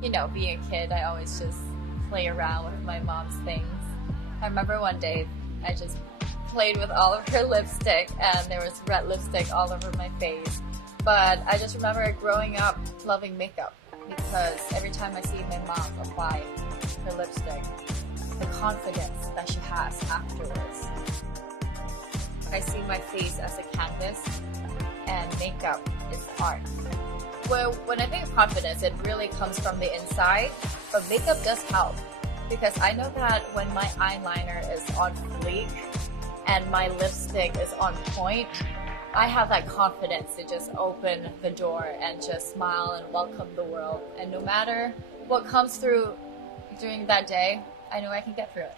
being a kid, I always just play around with my mom's things. I remember one day I just played with all of her lipstick and there was red lipstick all over my face. But I just remember growing up loving makeup because every time I see my mom apply her lipstick, the confidence that she has afterwards. I see my face as a canvas and makeup is art. Well, when I think of confidence, it really comes from the inside, but makeup does help because I know that when my eyeliner is on fleek and my lipstick is on point, I have that confidence to just open the door and just smile and welcome the world. And no matter what comes through during that day, I know I can get through it.